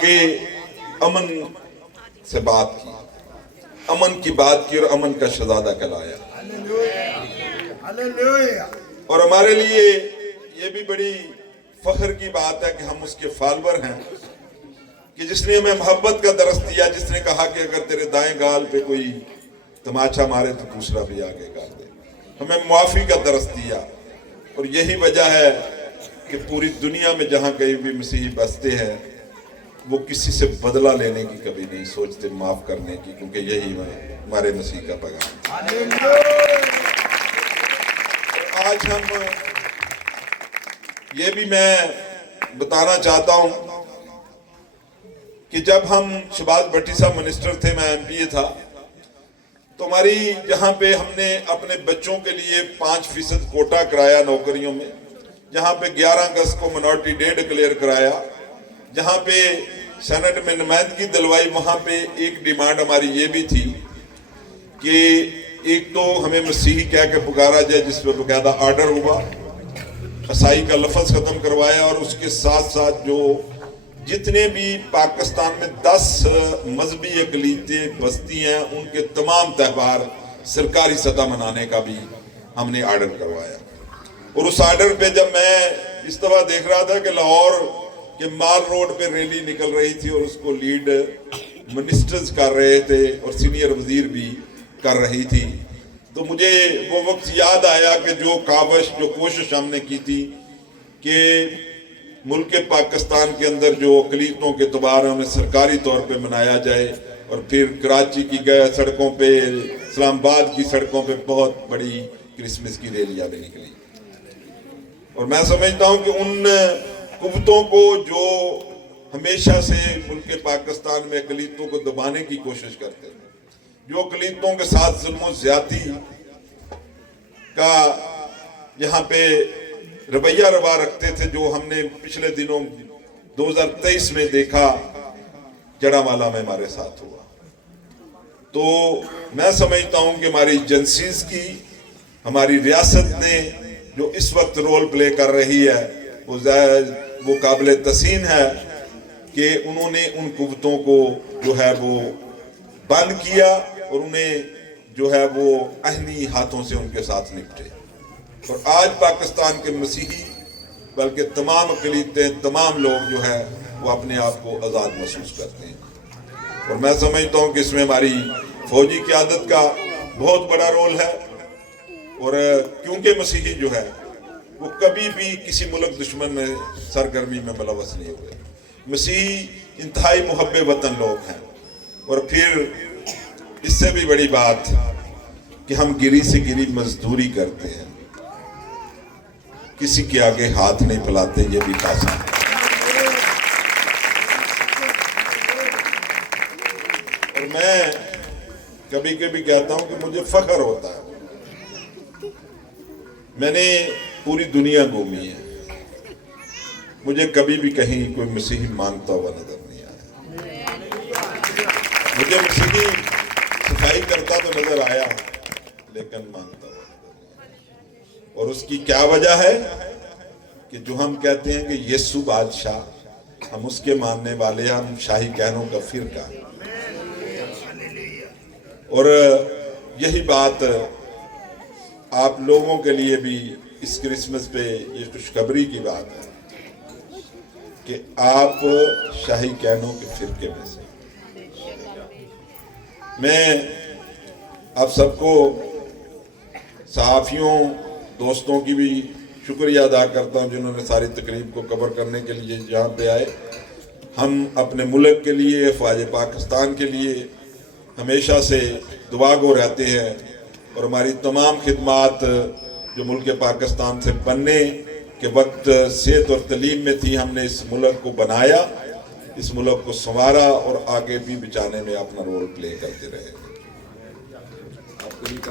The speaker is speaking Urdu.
کے امن سے بات کی، امن کی بات کی اور امن کا شہزادہ کہلایا۔ اور ہمارے لیے یہ بھی بڑی فخر کی بات ہے کہ ہم اس کے فالور ہیں، کہ جس نے ہمیں محبت کا درس دیا، جس نے کہا کہ اگر تیرے دائیں گال پہ کوئی تماچا مارے تو دوسرا بھی آگے کر دے، ہمیں معافی کا درس دیا۔ اور یہی وجہ ہے کہ پوری دنیا میں جہاں کہیں بھی مسیحی بستے ہیں وہ کسی سے بدلہ لینے کی کبھی نہیں سوچتے، معاف کرنے کی، کیونکہ یہی ہمارے مسیح کا پیغام ہے۔ آج ہم یہ بھی میں بتانا چاہتا ہوں کہ جب ہم شہباز بھٹی صاحب منسٹر تھے، میں ایم پی اے تھا، تو ہماری جہاں پہ ہم نے اپنے بچوں کے لیے 5% کوٹا کرایا نوکریوں میں، جہاں پہ 11 اگست کو منورٹی ڈے ڈکلیئر کرایا، جہاں پہ سینٹ میں نمائندگی دلوائی، وہاں پہ ایک ڈیمانڈ ہماری یہ بھی تھی کہ ایک تو ہمیں مسیحی کہہ کے پکارا جائے، جس پہ باقاعدہ آرڈر ہوا، عیسائی کا لفظ ختم کروایا، اور اس کے ساتھ ساتھ جو جتنے بھی پاکستان میں 10 مذہبی اقلیتیں بستی ہیں ان کے تمام تہوار سرکاری سطح منانے کا بھی ہم نے آرڈر کروایا۔ اور اس آرڈر پہ جب میں اس دفعہ دیکھ رہا تھا کہ لاہور کے مال روڈ پہ ریلی نکل رہی تھی اور اس کو لیڈ منسٹرز کر رہے تھے اور سینئر وزیر بھی کر رہی تھی، تو مجھے وہ وقت یاد آیا کہ جو کاوش، جو کوشش ہم نے کی تھی کہ ملک پاکستان کے اندر جو اقلیتوں کے تہوار ہیں انہیں سرکاری طور پہ منایا جائے، اور پھر کراچی کی سڑکوں پہ، اسلام آباد کی سڑکوں پہ بہت بڑی کرسمس کی ریلیاں بھی نکلی۔ اور میں سمجھتا ہوں کہ ان قوتوں کو جو ہمیشہ سے ملک پاکستان میں اقلیتوں کو دبانے کی کوشش کرتے ہیں، جو اقلیتوں کے ساتھ ظلم و زیادتی کا یہاں پہ رویہ روا رکھتے تھے، جو ہم نے پچھلے دنوں 2023 میں دیکھا جڑامالہ میں ہمارے ساتھ ہوا، تو میں سمجھتا ہوں کہ ہماری ایجنسیز کی، ہماری ریاست نے جو اس وقت رول پلے کر رہی ہے وہ قابل تحسین ہے کہ انہوں نے ان قوتوں کو جو ہے وہ بند کیا اور انہیں جو ہے وہ اہلی ہاتھوں سے ان کے ساتھ نپٹے۔ اور آج پاکستان کے مسیحی بلکہ تمام اقلیتیں، تمام لوگ جو ہے وہ اپنے آپ کو آزاد محسوس کرتے ہیں۔ اور میں سمجھتا ہوں کہ اس میں ہماری فوجی قیادت کا بہت بڑا رول ہے، اور کیونکہ مسیحی جو ہے وہ کبھی بھی کسی ملک دشمن میں سرگرمی میں ملوث نہیں ہوئے، مسیحی انتہائی محب وطن لوگ ہیں۔ اور پھر اس سے بھی بڑی بات کہ ہم گری سے گری مزدوری کرتے ہیں، کسی کے آگے ہاتھ نہیں پھیلاتے، یہ بھی خاص ہے۔ اور میں کبھی کبھی کہتا ہوں کہ مجھے فخر ہوتا ہے، میں نے پوری دنیا گھومی ہے، مجھے کبھی بھی کہیں کوئی مسیحی مانگتا ہوا نظر نہیں آیا۔ مجھے مسیحی صفائی کرتا تو نظر آیا لیکن مانگتا ہوا نظر نہیں آیا۔ اور اس کی کیا وجہ ہے کہ جو ہم کہتے ہیں کہ یسوع بادشاہ، ہم اس کے ماننے والے، ہم شاہی کہنوں کا فرقہ، اور یہی بات آپ لوگوں کے لیے بھی اس کرسمس پہ یہ خوشخبری کی بات ہے کہ آپ شاہی کہنوں کے فرقے میں سے۔ میں آپ سب کو، صحافیوں دوستوں کی بھی شکریہ ادا کرتا ہوں جنہوں نے ساری تقریب کو کور کرنے کے لیے یہاں پہ آئے۔ ہم اپنے ملک کے لیے، افواج پاکستان کے لیے ہمیشہ سے دعا گو رہتے ہیں، اور ہماری تمام خدمات جو ملک پاکستان سے بننے کے وقت صحت اور تعلیم میں تھی، ہم نے اس ملک کو بنایا، اس ملک کو سنوارا اور آگے بھی بچانے میں اپنا رول پلے کرتے رہے۔